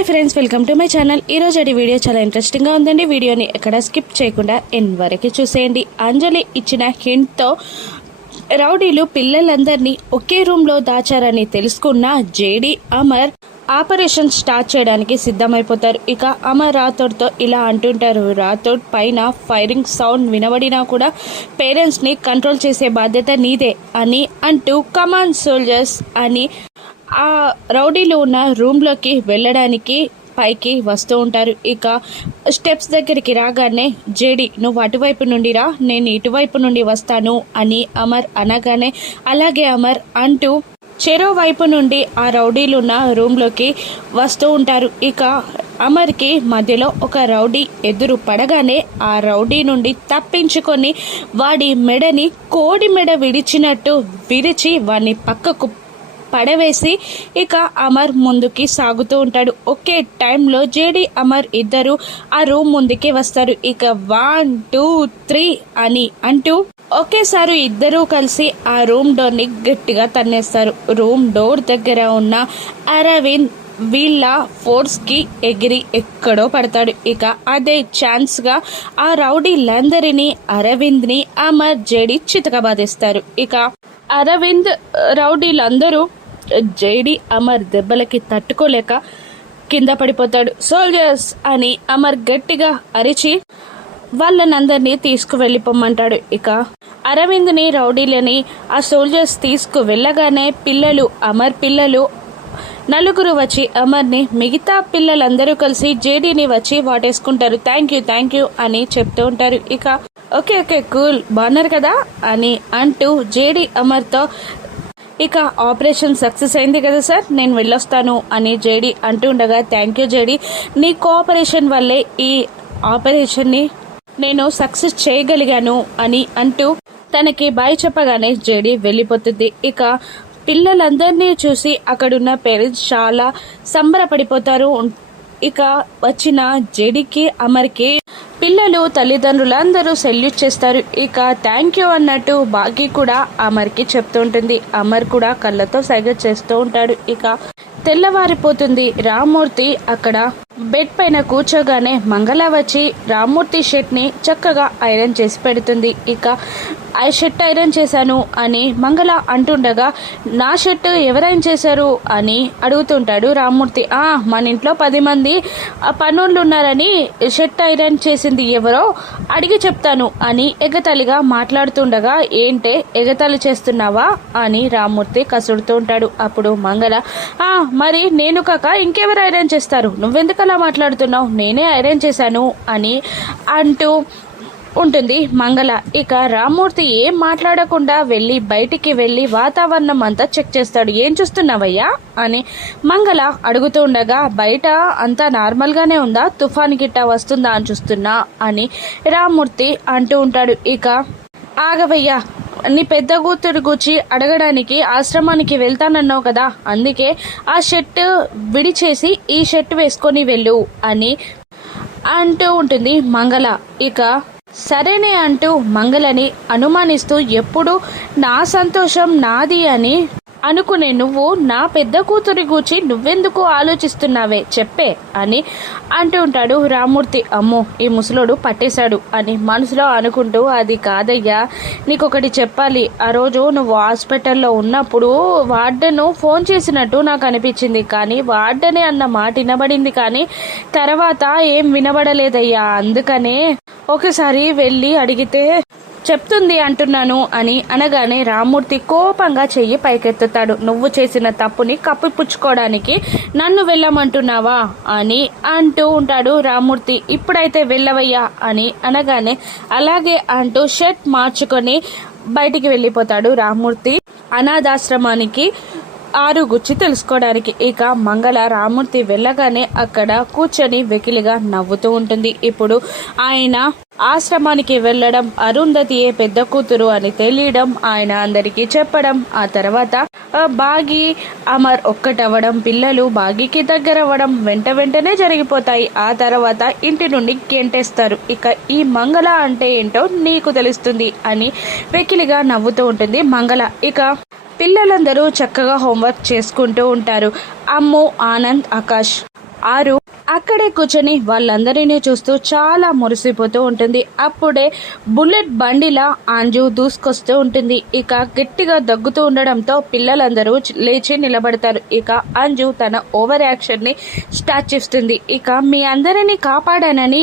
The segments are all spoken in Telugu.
Hi friends, welcome to my channel. ఈరోజు వీడియో చాలా ఇంట్రెస్టింగ్గా ఉందండి. వీడియోని ఎక్కడ స్కిప్ చేయకుండా ఎండ్ వరకు చూసేయండి. అంజలి ఇచ్చిన హింట్తో రౌడీలు పిల్లలందరినీ ఒకే రూమ్లో దాచారని తెలుసుకున్న జేడి అమర్ ఆపరేషన్ స్టార్ట్ చేయడానికి సిద్ధమైపోతారు. ఇక అమర్ రాథోడ్తో ఇలా అంటుంటారు, రాథోడ్ పైన ఫైరింగ్ సౌండ్ వినబడినా కూడా పేరెంట్స్ని కంట్రోల్ చేసే బాధ్యత నీదే అని అంటూ కమాండ్ సోల్జర్స్ అని ఆ రౌడీలు ఉన్న రూమ్లోకి వెళ్ళడానికి పైకి వస్తూ ఉంటారు. ఇక స్టెప్స్ దగ్గరికి రాగానే జేడి నువ్వు అటువైపు నుండి రా, నేను ఇటువైపు నుండి వస్తాను అని అమర్ అనగానే అలాగే అమర్ అంటూ చెరో వైపు నుండి ఆ రౌడీలున్న రూమ్లోకి వస్తూ ఉంటారు. ఇక అమర్కి మధ్యలో ఒక రౌడీ ఎదురు పడగానే ఆ రౌడీ నుండి తప్పించుకొని వాడి మెడని కోడి మెడ విడిచినట్టు విరిచి వాడిని పక్కకు పడవేసి ఇక అమర్ ముందుకి సాగుతూ ఉంటాడు. ఒకే టైంలో జేడి అమర్ ఇద్దరు ఆ రూమ్ ముందుకి వస్తారు. ఇక 1 2 3 అని అంటూ ఒకేసారి ఇద్దరూ కలిసి ఆ రూమ్ డోర్ని గట్టిగా తన్నేస్తారు. రూమ్ డోర్ దగ్గర ఉన్న అరవింద్ వీళ్ళ ఫోర్స్కి ఎగిరి ఎక్కడో పడతాడు. ఇక అదే ఛాన్స్గా ఆ రౌడీలందరినీ అరవింద్ని అమర్ జేడి చితకబాదిస్తారు. ఇక అరవింద్ రౌడీలందరూ జేడి అమర్ దెబ్బలకి తట్టుకోలేక కింద పడిపోతాడు. సోల్జర్స్ అని అమర్ గట్టిగా అరిచి వాళ్ళనందరినీ తీసుకువెళ్ళిపోమ్మంటాడు. ఇక అరవింద్ని రౌడీలని ఆ సోల్జర్స్ తీసుకువెళ్ళగానే పిల్లలు అమర్ పిల్లలు నలుగురు వచ్చి అమర్ని మిగతా పిల్లలందరూ కలిసి జేడీని వచ్చి వాటేసుకుంటారు. థ్యాంక్ యూ అని చెప్తూ ఉంటారు. ఇక ఓకే కూల్ బాగున్నారు కదా అని అంటూ జేడీ అమర్తో ఇక ఆపరేషన్ సక్సెస్ అయింది కదా సార్, నేను వెళ్ళొస్తాను అని జేడీ అంటూ ఉండగా థ్యాంక్ యూ జేడీ, నీ కోఆపరేషన్ వల్లే ఈ ఆపరేషన్ని నేను సక్సెస్ చేయగలిగాను అని అంటూ తనకి బాయ్ చెప్పగానే జేడీ వెళ్ళిపోతుంది. ఇక పిల్లలందరినీ చూసి అక్కడున్న పేరెంట్స్ చాలా సంబరపడిపోతారు. ఇక వచ్చిన జేడీకి అమర్కి పిల్లలు తల్లిదండ్రులందరూ సెల్యూట్ చేస్తారు. ఇక థ్యాంక్ యూ అన్నట్టు బాగి కూడా అమర్కి చెప్తూ ఉంటుంది. అమర్ కూడా కళ్ళతో సైగ చేస్తూ ఉంటాడు. ఇక తెల్లవారిపోతుంది. రామ్మూర్తి అక్కడ బెడ్ పైన కూర్చోగానే మంగళ వచ్చి రామ్మూర్తి షర్ట్ని చక్కగా ఐరన్ చేసి పెడుతుంది. ఇక ఆ షర్ట్ ఐరన్ చేశాను అని మంగళ అంటుండగా నా షర్ట్ ఎవరైనా చేశారు అని అడుగుతుంటాడు రామ్మూర్తి. మన ఇంట్లో 10 మంది పనులు ఉన్నారని షర్ట్ ఐరన్ చేసింది ఎవరో అడిగి చెప్తాను అని ఎగతాళిగా మాట్లాడుతుండగా ఏంటే ఎగతాళి చేస్తున్నావా అని రామ్మూర్తి కసుడుతూ ఉంటాడు. అప్పుడు మంగళ మరి నేను కాక ఇంకెవరు ఐరన్ చేస్తారు, నువ్వెందుకు అలా మాట్లాడుతున్నావు, నేనే ఐరన్ చేశాను అని అంటూ ఉంటుంది మంగళ. ఇక రామ్మూర్తి ఏం మాట్లాడకుండా బయటికి వెళ్ళి వాతావరణం అంతా చెక్ చేస్తాడు. ఏం చూస్తున్నావయ్యా అని మంగళ అడుగుతూ ఉండగా బయట అంతా నార్మల్గానే ఉందా, తుఫాన్ గిట్ట వస్తుందా అని చూస్తున్నా అని రామ్మూర్తి అంటూ ఉంటాడు. ఇక ఆగవయ్యా, నీ పెద్ద కూతురు గురించి అడగడానికి ఆశ్రమానికి వెళ్తానన్నావు కదా, అందుకే ఆ షర్ట్ విడిచేసి ఈ షర్ట్ వేసుకొని వెళ్ళు అని అంటూ ఉంటుంది మంగళ. ఇక సరేనే అంటూ మంగళని అనుమానిస్తూ ఎప్పుడు నా సంతోషం నాది అని అనుకునే నువ్వు నా పెద్ద కూతురి గూర్చి నువ్వెందుకు ఆలోచిస్తున్నావే చెప్పే అని అంటూ ఉంటాడు రామ్మూర్తి. అమ్మో ఈ ముసలోడు పట్టేశాడు అని మనసులో అనుకుంటూ అది కాదయ్యా, నీకొకటి చెప్పాలి, ఆ రోజు నువ్వు హాస్పిటల్లో ఉన్నప్పుడు వార్డెను ఫోన్ చేసినట్టు నాకు అనిపించింది, కానీ వార్డెనే అన్న మాట వినబడింది కానీ తర్వాత ఏం వినబడలేదయ్యా, అందుకనే ఒకసారి వెళ్ళి అడిగితే చెప్తుంది అంటున్నాను అని అనగానే రామ్మూర్తి కోపంగా చెయ్యి పైకెత్తుతాడు. నువ్వు చేసిన తప్పుని కప్పిపుచ్చుకోవడానికి నన్ను వెళ్ళమంటున్నావా అని అంటూ ఉంటాడు రామ్మూర్తి. ఇప్పుడైతే వెళ్ళవయ్యా అని అనగానే అలాగే అంటూ షర్ట్ మార్చుకొని బయటికి వెళ్ళిపోతాడు రామ్మూర్తి అనాథాశ్రమానికి ఆరుగుచ్చి తెలుసుకోవడానికి. ఇక మంగళ రామ్మూర్తి వెళ్ళగానే అక్కడ కూర్చొని వెకిలిగా నవ్వుతూ ఉంటుంది. ఇప్పుడు ఆయన ఆశ్రమానికి వెళ్ళడం, అరుంధతియే పెద్ద కూతురు అని తెలియడం, ఆయన అందరికీ చెప్పడం, ఆ తర్వాత బాగి అమర్ ఒక్కటవ్వడం, పిల్లలు బాగికి దగ్గరవ్వడం వెంటనే జరిగిపోతాయి. ఆ తర్వాత ఇంటి నుండి గెంటేస్తారు. ఇక ఈ మంగళ అంటే ఏంటో నీకు తెలుస్తుంది అని వెకిలిగా నవ్వుతూ ఉంటుంది మంగళ. ఇక పిల్లలందరూ చక్కగా హోంవర్క్ చేసుకుంటూ ఉంటారు. అమ్ము, ఆనంద్, ఆకాష్ ఆరు అక్కడే కూర్చొని వాళ్ళందరినీ చూస్తూ చాలా మురిసిపోతూ ఉంటుంది. అప్పుడే బుల్లెట్ బండిలా అంజు దూసుకొస్తూ ఉంటుంది. ఇక గట్టిగా దగ్గుతూ ఉండడంతో పిల్లలందరూ లేచి నిలబడతారు. ఇక అంజు తన ఓవర్ యాక్షన్ ని స్టార్ట్ చేస్తుంది. ఇక మీ అందరినీ కాపాడానని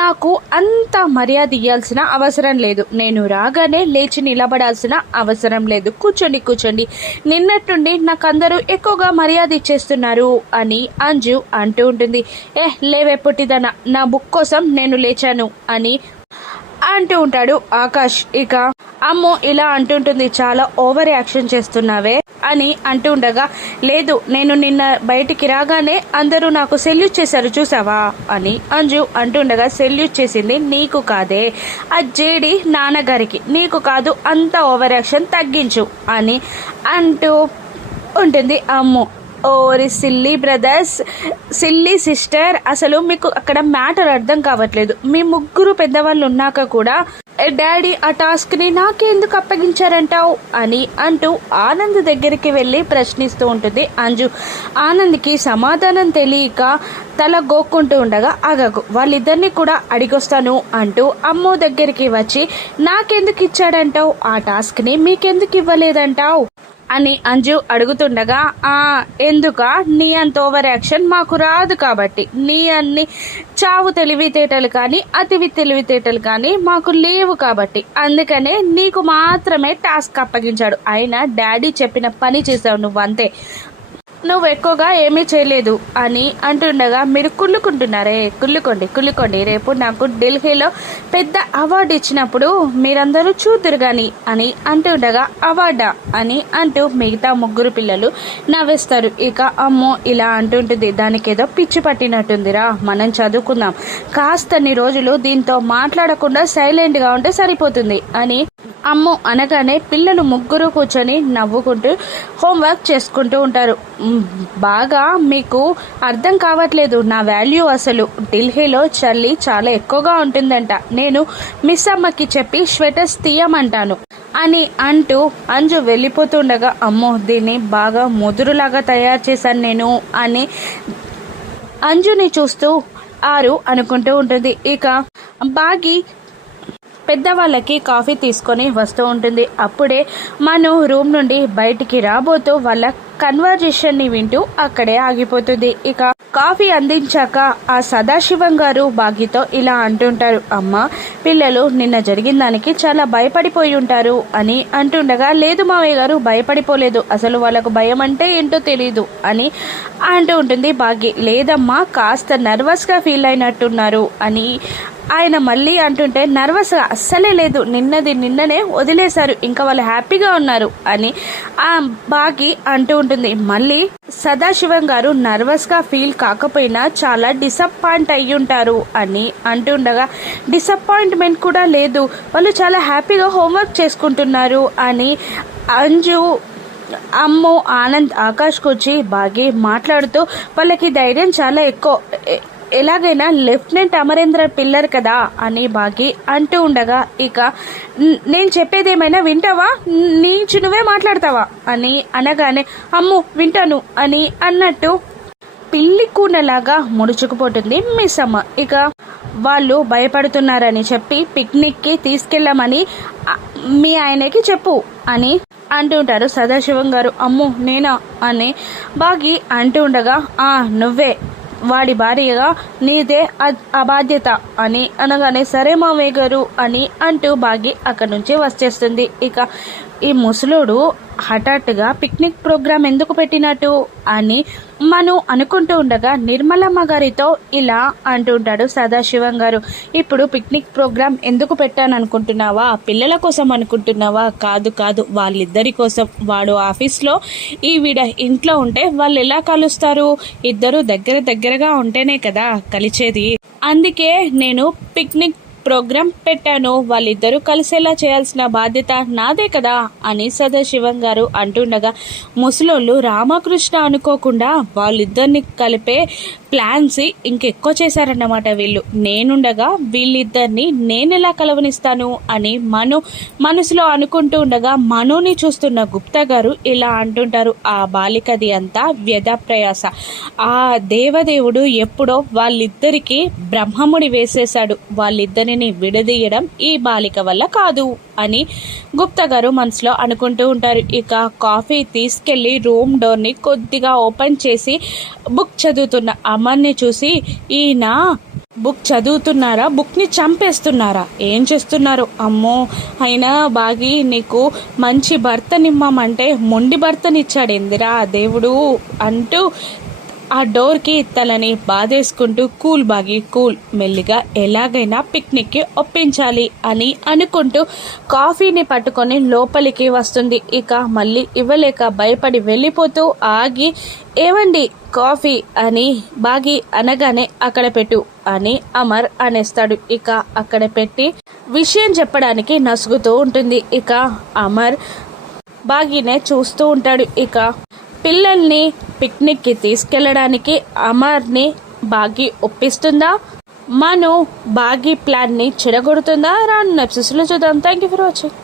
నాకు అంత మర్యాద ఇవ్వాల్సిన అవసరం లేదు. నేను రాగానే లేచి నిలబడాల్సిన అవసరం లేదు. కూర్చోండి నిన్నట్టుండి నాకు అందరూ ఎక్కువగా మర్యాద ఇచ్చేస్తున్నారు అని అంజు అంటూ ఉంటుంది. లేవే పుట్టిదన, నా బుక్ కోసం నేను లేచాను అని అంటూ ఉంటాడు ఆకాష్. ఇక అమ్మో ఇలా అంటుంటుంది, చాలా ఓవర్ యాక్షన్ చేస్తున్నావే అని అంటూ ఉండగా, లేదు నేను నిన్న బయటికి రాగానే అందరూ నాకు సెల్యూట్ చేశారు చూసావా అని అంజు అంటుండగా, సెల్యూట్ చేసింది నీకు కాదే ఆ జేడి నాన్నగారికి, నీకు కాదు, అంత ఓవర్ యాక్షన్ తగ్గించు అని అంటూ ఉంటుంది. అమ్మో ఓరి సిల్లీ బ్రదర్స్, సిల్లీ సిస్టర్, అసలు మీకు అక్కడ మ్యాటర్ అర్థం కావట్లేదు. మీ ముగ్గురు పెద్దవాళ్ళు ఉన్నాక కూడా డాడీ ఆ టాస్క్ ని నాకెందుకు అప్పగించారంటావు అని అంటూ ఆనంద్ దగ్గరికి వెళ్ళి ప్రశ్నిస్తూ ఉంటుంది అంజు. ఆనంద్కి సమాధానం తెలియక తల గోక్కుంటూ ఉండగా, ఆగకు వాళ్ళిద్దరిని కూడా అడిగొస్తాను అంటూ అమ్మో దగ్గరికి వచ్చి, నాకెందుకు ఇచ్చాడంటావు ఆ టాస్క్ ని, మీకెందుకు ఇవ్వలేదంటావు అని అంజు అడుగుతుండగా, ఎందుక నీ అంత ఓవర్ యాక్షన్ మాకు రాదు కాబట్టి, నీ అన్ని చావు తెలివితేటలు కానీ అతివి తెలివితేటలు కానీ మాకు లేవు కాబట్టి, అందుకనే నీకు మాత్రమే టాస్క్ అప్పగించాడు. అయినా డాడీ చెప్పిన పని చేసావు నువ్వు, అంతే, నువ్వు ఎక్కువగా ఏమీ చేయలేదు అని అంటుండగా, మీరు కుళ్ళుకుంటున్నారే, కుళ్ళుకోండి, రేపు నాకు ఢిల్లీలో పెద్ద అవార్డు ఇచ్చినప్పుడు మీరందరూ చూతురు గాని అని అంటుండగా, అవార్డా అని అంటూ మిగతా ముగ్గురు పిల్లలు నవ్వేస్తారు. ఇక అమ్మో ఇలా అంటుంటుంది, దానికేదో పిచ్చి పట్టినట్టుందిరా, మనం చదువుకుందాం, కాస్తన్ని రోజులు దీంతో మాట్లాడకుండా సైలెంట్ గా ఉంటే సరిపోతుంది అని అమ్మో అనగానే పిల్లలు ముగ్గురు కూర్చొని నవ్వుకుంటూ హోంవర్క్ చేసుకుంటూ ఉంటారు. బాగా మీకు అర్థం కావట్లేదు నా వాల్యూ, అసలు ఢిల్లీలో చలి చాలా ఎక్కువగా ఉంటుందంట, నేను మిస్ అమ్మకి చెప్పి స్వెటర్స్ తీయమంటాను అని అంటూ అంజు వెళ్ళిపోతుండగా, అమ్మో దీన్ని బాగా ముదురులాగా తయారు చేశాను నేను అని అంజుని చూస్తూ ఆరు అనుకుంటూ ఉంటుంది. ఇక బాగి పెద్దవాళ్ళకి కాఫీ తీసుకొని వస్తూ ఉంటుంది. అప్పుడే మను రూమ్ నుండి బయటికి రాబోతూ వాళ్ళ కన్వర్జేషన్ ని వింటూ అక్కడే ఆగిపోతుంది. ఇక కాఫీ అందించాక ఆ సదాశివం గారు బాగితో ఇలా అంటుంటారు, అమ్మ పిల్లలు నిన్న జరిగిన దానికి చాలా భయపడిపోయి ఉంటారు అని అంటుండగా, లేదు మావయ్య గారు భయపడిపోలేదు, అసలు వాళ్ళకు భయం అంటే ఏంటో తెలీదు అని అంటూ ఉంటుంది బాగి. లేదమ్మా కాస్త నర్వస్ గా ఫీల్ అయినట్టున్నారు అని ఆయన మళ్ళీ అంటుంటే, నర్వస్ గా అస్సలే లేదు, నిన్ననే వదిలేశారు, ఇంకా వాళ్ళు హ్యాపీగా ఉన్నారు అని ఆ బాగి అంటూ ఉంటుంది. మళ్ళీ సదాశివం గారు నర్వస్ గా ఫీల్ కాకపోయినా చాలా డిసప్పాయింట్ అయ్యుంటారు అని అంటుండగా, డిసప్పాయింట్మెంట్ కూడా లేదు, వాళ్ళు చాలా హ్యాపీగా హోంవర్క్ చేసుకుంటున్నారు అని అంజు అమ్మో ఆనంద్ ఆకాష్కి వచ్చి బాగి మాట్లాడుతూ, వాళ్ళకి ధైర్యం చాలా ఎక్కువ, ఎలాగైనా లెఫ్టినెంట్ అమరేంద్ర పిల్లర్ కదా అని బాగి అంటూ ఉండగా, ఇక నేను చెప్పేది ఏమైనా వింటావా, నువ్వే మాట్లాడతావా అని అనగానే, అమ్ము వింటాను అని అన్నట్టు పిల్లి కూనలాగా ముడుచుకుపోతుంది మిస్ అమ్మ. ఇక వాళ్ళు భయపడుతున్నారని చెప్పి పిక్నిక్ కి తీసుకెళ్ళమని మీ ఆయనకి చెప్పు అని అంటుంటారు సదాశివం గారు. అమ్ము నేనా అని బాగి అంటూ ఉండగా, నువ్వే వాడి భార్యగా నీదే అబాధ్యత అని అనగానే, సరే మావయ్య గారు అని అంటూ బాగి అక్కడి నుంచి వచ్చేస్తుంది. ఇక ఈ ముసలోడు హఠాత్తుగా పిక్నిక్ ప్రోగ్రాం ఎందుకు పెట్టినట్టు అని మను అనుకుంటూ ఉండగా, నిర్మలమ్మ గారితో ఇలా అంటుంటాడు సదాశివం గారు, ఇప్పుడు పిక్నిక్ ప్రోగ్రాం ఎందుకు పెట్టాననుకుంటున్నావా, పిల్లల కోసం అనుకుంటున్నావా, కాదు వాళ్ళిద్దరి కోసం, వాడు ఆఫీస్లో ఈవిడ ఇంట్లో ఉంటే వాళ్ళు ఎలా కలుస్తారు, ఇద్దరు దగ్గరగా ఉంటేనే కదా కలిచేది, అందుకే నేను పిక్నిక్ ప్రోగ్రాం పెట్టాను, వాళ్ళిద్దరూ కలిసేలా చేయాల్సిన బాధ్యత నాదే కదా అని సదాశివం గారు అంటుండగా, ముసలోళ్ళు రామకృష్ణ అనుకోకుండా వాళ్ళిద్దరిని కలిపే ప్లాన్స్ ఇంకెక్కువ చేశారన్నమాట వీళ్ళు. నేనుండగా వీళ్ళిద్దరిని నేనెలా కలవనిస్తాను అని మనసులో అనుకుంటూ ఉండగా మనుని చూస్తున్న గుప్తా గారు ఇలా అంటుంటారు, ఆ బాలికది అంతా వ్యధ ప్రయాస. ఆ దేవదేవుడు ఎప్పుడో వాళ్ళిద్దరికీ బ్రహ్మముడి వేసేశాడు. వాళ్ళిద్దరిని విడదీయడం ఈ బాలిక వల్ల కాదు అని గుప్తా గారు మనసులో అనుకుంటూ ఉంటారు. ఇక కాఫీ తీసుకెళ్లి రూమ్ డోర్ని కొద్దిగా ఓపెన్ చేసి బుక్ చదువుతున్న అమర్ని చూసి, ఈయన బుక్ చదువుతున్నారా, బుక్ని చంపేస్తున్నారా, ఏం చేస్తున్నారు? అమ్మో, అయినా బాగి నీకు మంచి భర్తనిమ్మమంటే మొండి భర్తనిచ్చాడు ఎందిరా దేవుడు అంటూ ఆ డోర్కి తలని బాధేసుకుంటూ, కూల్ బాగి కూల్, మెల్లిగా ఎలాగైనా పిక్నిక్కి ఒప్పించాలి అని అనుకుంటూ కాఫీని పట్టుకొని లోపలికి వస్తుంది. ఇక మళ్ళీ ఇవ్వలేక భయపడి వెళ్ళిపోతూ ఆగి, ఏవండి కాఫీ అని బాగి అనగానే అక్కడ పెట్టు అని అమర్ అనేస్తాడు. ఇక అక్కడ పెట్టి విషయం చెప్పడానికి నసుగుతూ ఉంటుంది. ఇక అమర్ బాగినే చూస్తూ ఉంటాడు. ఇక పిల్లల్ని పిక్నిక్కి తీసుకెళ్లడానికి అమర్ని బాగి ఒప్పిస్తుందా, మను బాగి ప్లాన్ని చెడగొడుతుందా? రాను ఎపిసోడ్స్లో చూద్దాం. Thank you for watching.